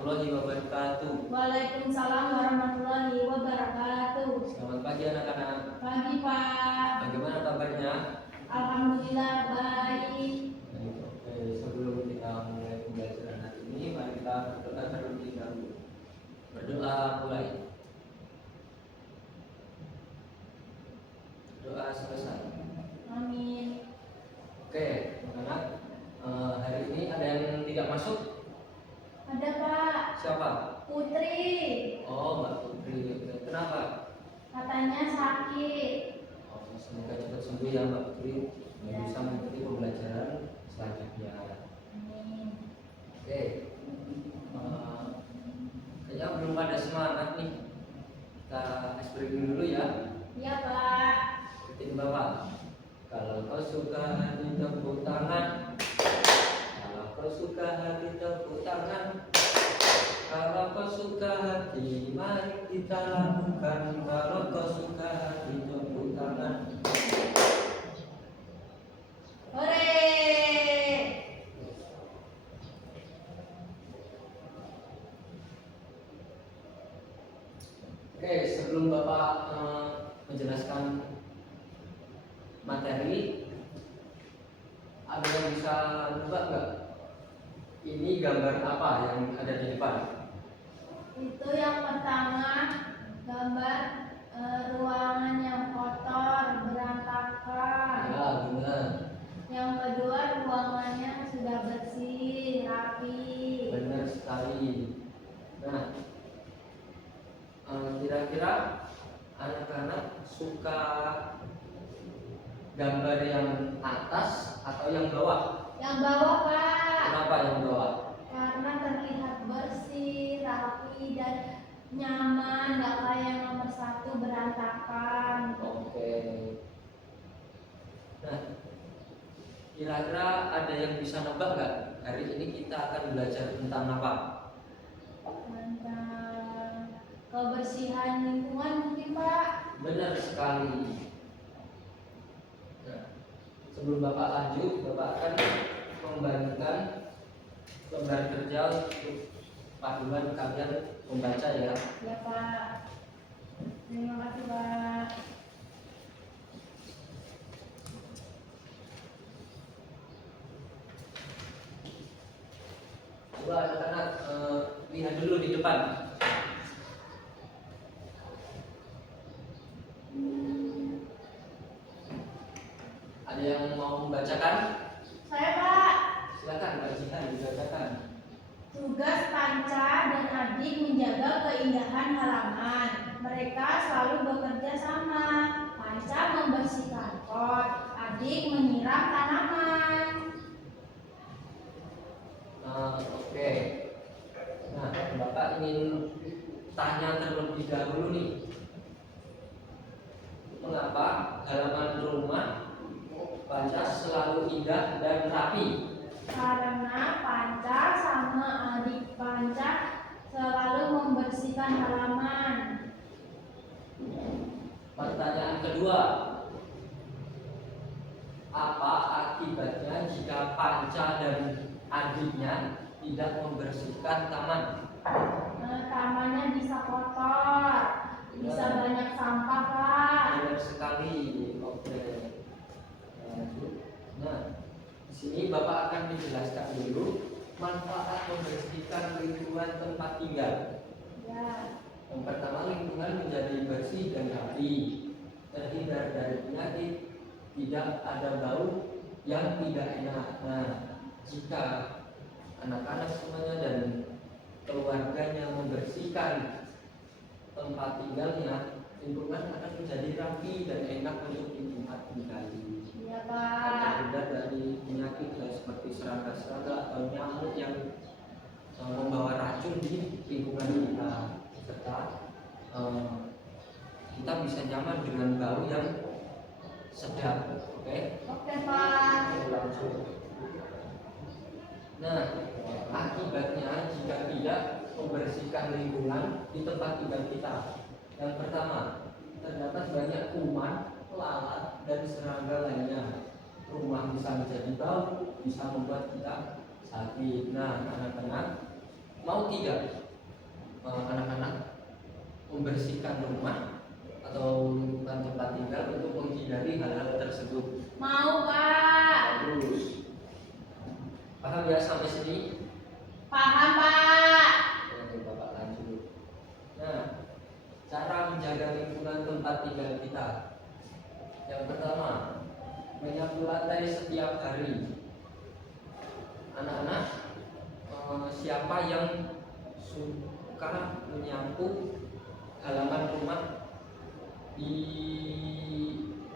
warahmatullahi wabarakatuh. Waalaikumsalam warahmatullahi wabarakatuh. Selamat pagi anak-anak. Pagi Pak. Bagaimana kabarnya? Alhamdulillah baik. Oke, sebelum kita mulai pembelajaran hari ini, mari kita berdoa terlebih dahulu. Berdoa mulai. Doa selesai. Amin. Oke, anak-anak, hari ini ada yang tidak masuk? Ada Pak. Siapa? Putri. Oh, Mbak Putri. Kenapa? Katanya sakit. Oh, semoga cepat sembuh ya Mbak Putri. Dan Ya. bisa mengikuti pembelajaran selanjutnya. Amin. Oke, kayaknya belum pada semangat nih. Kita ice breaking dulu ya. Iya Pak. Ikutin Bapak. Kalau kau suka hati tepuk tangan. Kalau kau suka hati tepuk tangan. Kalau kau suka hati, mari kita lakukan. Kalau kau suka hati tepuk tangan. Hore. Oke, sebelum Bapak menjelaskan materi, ada yang bisa nebak nggak? Ini gambar apa yang ada di depan? Itu yang pertama gambar ruangan yang kotor, berantakan. Ya, benar. Yang kedua ruangannya sudah bersih, rapi. Benar sekali. Nah, kira-kira anak-anak suka gambar yang atas atau yang bawah? Yang bawah Pak. Kenapa yang bawah? Karena terlihat bersih, rapi dan nyaman, nggak kayak yang nomor 1 berantakan. Oke. Nah, kira-kira ada yang bisa nebak nggak? Hari ini kita akan belajar tentang apa? Tentang kebersihan lingkungan mungkin Pak. Benar sekali. Nah, sebelum Bapak lanjut, Bapak akan membagikan lembar kerja untuk panduan kalian membaca ya. Ya Pak. Terima kasih Pak. Coba anak-anak lihat dulu di depan. Ada yang mau membacakan? Saya Pak. Silakan Pak Jihan dibacakan. Tugas Panca dan Adik menjaga keindahan halaman. Mereka selalu bekerja sama. Panca membersihkan pot, Adik menyiram tanaman. Oke. Nah, Bapak ingin tanya terlebih dahulu nih. Mengapa halaman rumah Panca selalu indah dan rapi? Karena Panca sama adik Panca selalu membersihkan halaman. Pertanyaan kedua, apa akibatnya jika Panca dan adiknya tidak membersihkan taman? Tamannya bisa kotor, bisa banyak sampah Pak. Benar sekali. Oke. Nah, di sini Bapak akan menjelaskan dulu manfaat membersihkan lingkungan tempat tinggal. Ya. Yang pertama, lingkungan menjadi bersih dan rapi, terhindar dari penyakit, tidak ada bau yang tidak enak. Nah, jika anak-anak semuanya dan keluarganya membersihkan tempat tinggalnya, lingkungan akan menjadi rapi dan enak untuk ditempat tinggali. Iya Pak. Terhindar dari penyakit seperti serangga-serangga atau nyamuk yang membawa racun di lingkungan kita, serta kita bisa nyaman dengan bau yang sedap. Oke? Oke Pak. Langsung. Nah, akibatnya jika tidak membersihkan lingkungan di tempat tinggal kita, yang pertama, terdapat banyak kuman, lalat, dan serangga lainnya. Rumah bisa menjadi bau, bisa membuat kita sakit. Nah, anak-anak, Mau tidak anak-anak membersihkan rumah atau lingkungan tempat tinggal untuk menghindari hal-hal tersebut? Mau, Pak. Bagus. Paham ya sampai sini? Paham, Pak. Oke, Bapak lanjut. Nah, cara menjaga lingkungan tempat tinggal kita. Yang pertama, menyapu lantai setiap hari. Anak-anak, siapa yang suka menyapu halaman rumah di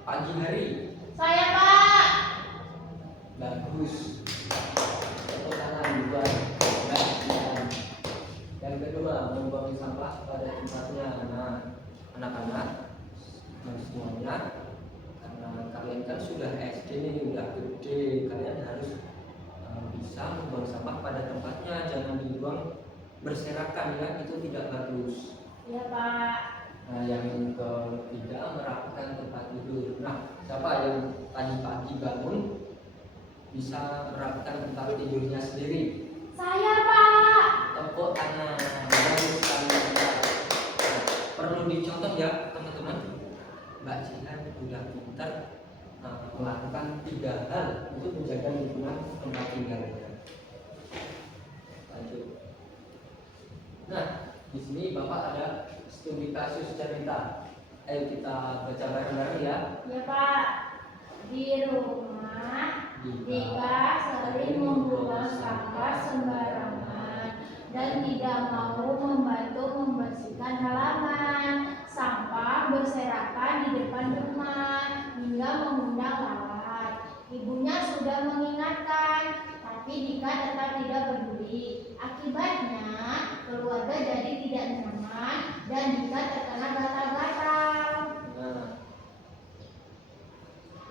pagi hari? Saya, Pak. Bagus. Tepuk tangan buat Mbak Dian. Yang kedua, membuang sampah pada tempatnya. Nah, anak-anak semuanya, karena kalian kan sudah SD nih, udah gede, kalian harus bisa membuang sampah pada tempatnya, jangan dibuang berserakan ya, itu tidak bagus. Iya, Pak. Nah, yang ketiga, merapikan tempat tidur. Nah, siapa yang tadi pagi bangun bisa merapikan tempat tidurnya sendiri? Saya, Pak. Tepuk tangan. Bagus sekali, Mbak. Nah, perlu dicontoh ya teman-teman. Mbak Jihan sudah pintar melakukan 3 hal untuk menjaga lingkungan tempat tinggalnya. Lanjut. Nah, di sini Bapak ada studi kasus cerita. Ayo kita baca bareng-bareng ya. Ya, Pak. Di rumah Dika sering membuang sampah sembarangan dan tidak mau membantu membersihkan halaman. Sampah berserakan di depan rumah hingga mengundang lalat. Ibunya sudah mengingatkan, tapi Dika tetap tidak peduli. Akibatnya, keluarga jadi tidak nyaman dan Dika terkena gatal-gatal. Nah,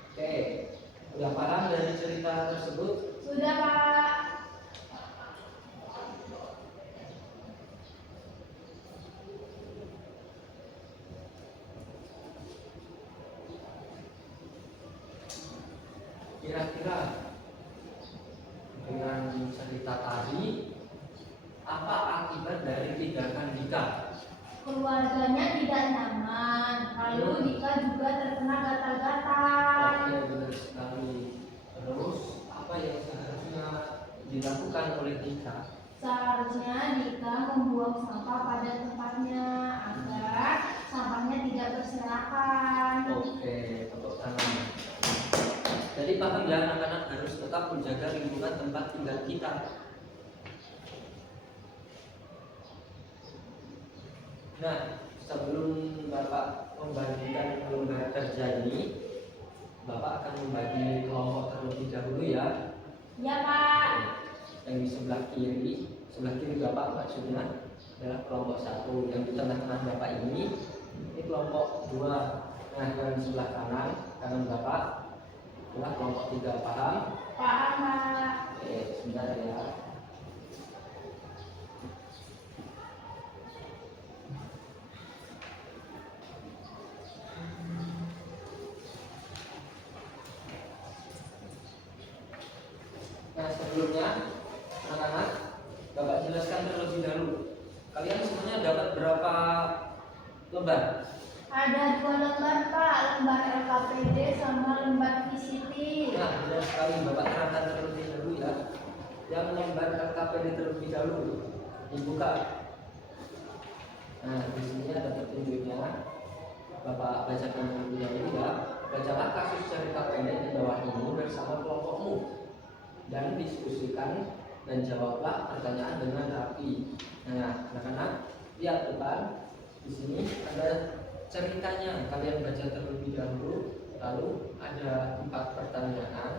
oke, udah paham dari cerita tersebut? Sudah, Pak. Kira-kira dengan cerita tadi, apa akibat dari tindakan Dika? Keluarganya tidak nyaman, lalu Dika juga terkena gatal-gatal. Oke, benar sekali. Terus, apa yang seharusnya dilakukan oleh Dika? Seharusnya Dika membuang sampah pada tempatnya agar sampahnya tidak berserakan. Oke, tepuk tangan. Jadi paham ya, anak-anak harus tetap menjaga lingkungan tempat tinggal kita. Nah, sebelum Bapak membagikan lembar kerja ini, Bapak akan membagi kelompok terlebih dahulu ya. Ya, Pak. Yang di sebelah kiri Bapak maksudnya adalah kelompok 1. Yang di tengah-tengah Bapak ini kelompok 2. Nah, yang di sebelah kanan Bapak adalah kelompok 3. Paham? Paham, Pak. Oke, sebentar ya. Nah, sebelumnya anak-anak, Bapak jelaskan terlebih dahulu. Kalian semuanya dapat berapa lembar? Ada 2 lembar, Pak. Lembar LKPD sama lembar VCT. Nah, benar sekali, Bapak terangkan terlebih dahulu ya. Yang lembar LKPD terlebih dahulu dibuka. Nah, di sini ada petunjuknya. Bapak bacakan terlebih dahulu ya. Bacalah kasus cerita pendek di bawah ini bersama kelompokmu dan diskusikan dan jawablah pertanyaan dengan rapi. Nah, anak-anak lihat depan. Di sini ada ceritanya. Kalian baca terlebih dahulu. Lalu ada 4 pertanyaan.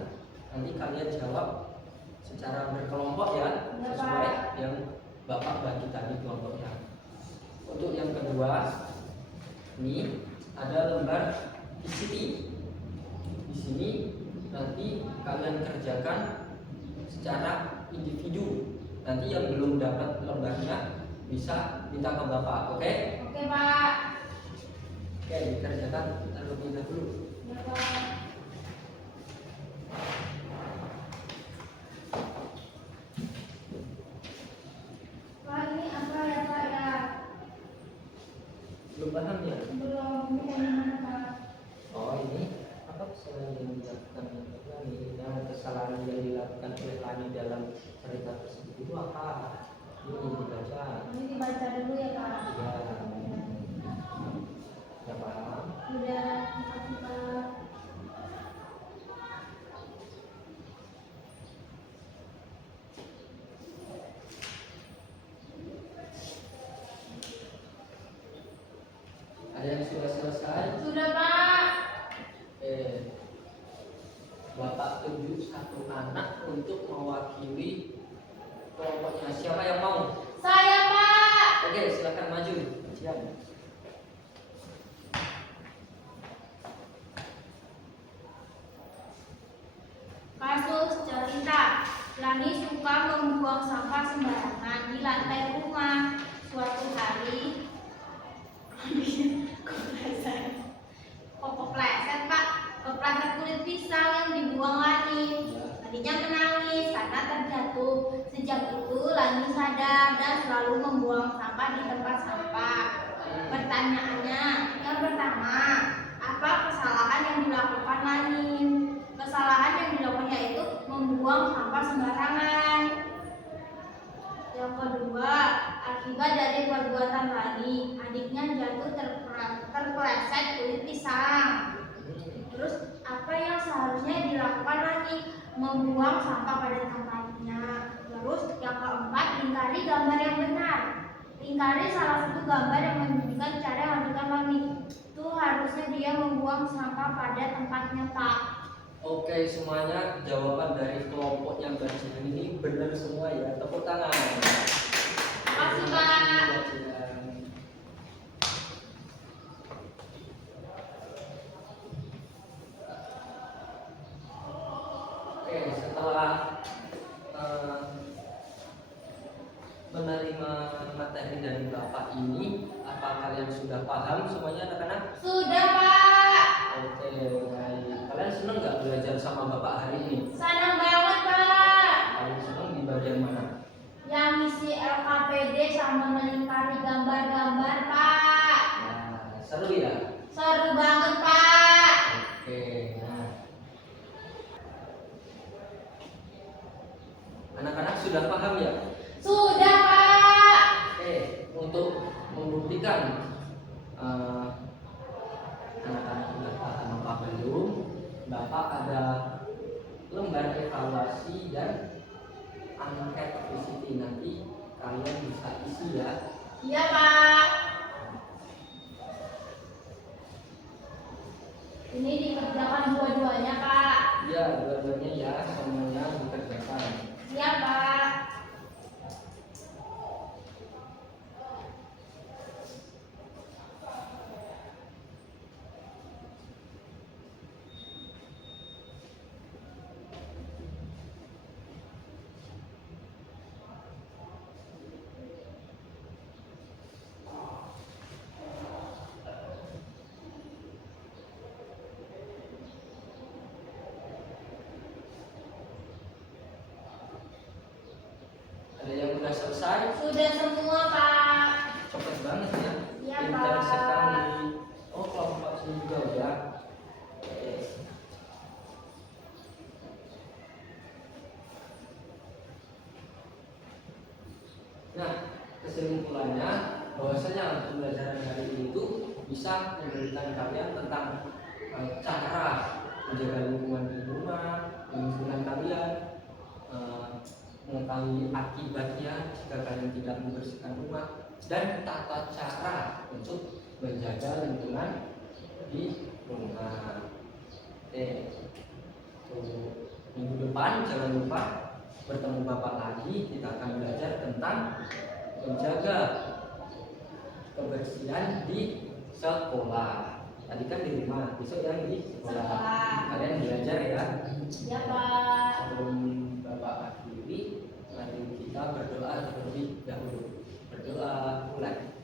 Nanti kalian jawab secara berkelompok ya, sesuai yang Bapak bagi tadi kelompoknya. Untuk yang kedua, ini ada lembar VCT. Di sini nanti kalian kerjakan secara individu. Nanti yang belum dapat lembarnya bisa minta ke Bapak, oke? Oke, Pak. Oke, dikerjakan terlebih dahulu. Ya, Pak. apa? Ini dibaca. Ini dibaca dulu ya Pak. Ya. Ya paham? Udah, makasih Pak. Ada yang sudah selesai? Sudah Pak. Bapak tunjuk satu anak untuk mewakili kelompoknya. Siapa yang mau? Saya Pak. Oke, silakan maju. Siap. Kasus cerita. Lani suka membuang sampah sembarangan di lantai rumah. Suatu hari kepleset Pak, kepleset kulit pisang yang dibuang Lani. Tadinya menangis karena terjatuh. Sejak itu Lani sadar dan selalu membuang sampah di tempat sampah. Pertanyaannya, yang pertama, apa kesalahan yang dilakukan Lani? Kesalahan yang dilakukannya itu membuang sampah sembarangan. Yang kedua, akibat dari perbuatan Lani, adiknya jatuh terpeleset kulit pisang. Terus apa yang seharusnya dilakukan Lani? Membuang sampah pada tempatnya. Terus yang keempat, lingkari gambar yang benar. Lingkari salah satu gambar yang menunjukkan cara yang dilakukan Lani. Itu harusnya dia membuang sampah pada tempatnya Pak. Oke, semuanya jawaban dari kelompok yang bajingan ini benar semua ya. Tepuk tangan. Makasih Pak. Oke, setelah menerima materi dari Bapak ini, apa kalian sudah paham semuanya anak-anak? Sudah Pak. Oke, baik. Kalian senang nggak belajar sama Bapak hari ini? Senang banget Pak. Paling senang di bagian mana? Yang isi LKPD sama melingkari gambar-gambar Pak. Nah, seru ya? Seru banget Pak. Oke, nah. Anak-anak sudah paham ya? Sudah Pak. Oke, untuk membuktikan anak-anak sudah paham apa belum, Bapak ada lembar evaluasi dan angket di sini, nanti kalian bisa isi ya. Iya Pak. Ini dikerjakan dua-duanya Pak. Iya, dua-duanya ya, semuanya dikerjakan. Iya Pak. Ada yang sudah selesai? Sudah semua Pak. Cepat banget ya. Iya, Pintar Pak. sekali. Oh, kelompok sini juga udah. Oke. Nah, kesimpulannya bahwasanya pembelajaran hari ini itu bisa memberikan kalian tentang cara menjaga lingkungan di rumah, lingkungan kalian, mengetahui akibatnya jika kalian tidak membersihkan rumah, dan tata cara untuk menjaga lingkungan di rumah. Oke, minggu depan jangan lupa bertemu Bapak lagi, kita akan belajar tentang menjaga kebersihan di sekolah. Tadi kan di rumah, besok yang di sekolah. Kalian belajar ya. Iya Pak. Sebelum Bapak akhiri, mari kita berdoa terlebih dahulu. Berdoa mulai.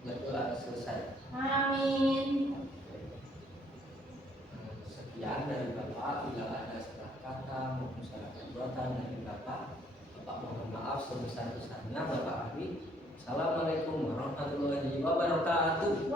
Berdoa selesai. Amin. Sekian dari Bapak, tidak ada salah kata maupun salah perbuatan dari Bapak. Bapak mohon maaf sebesar-besarnya. Bapak Ari. Assalamualaikum warahmatullahi wabarakatuh.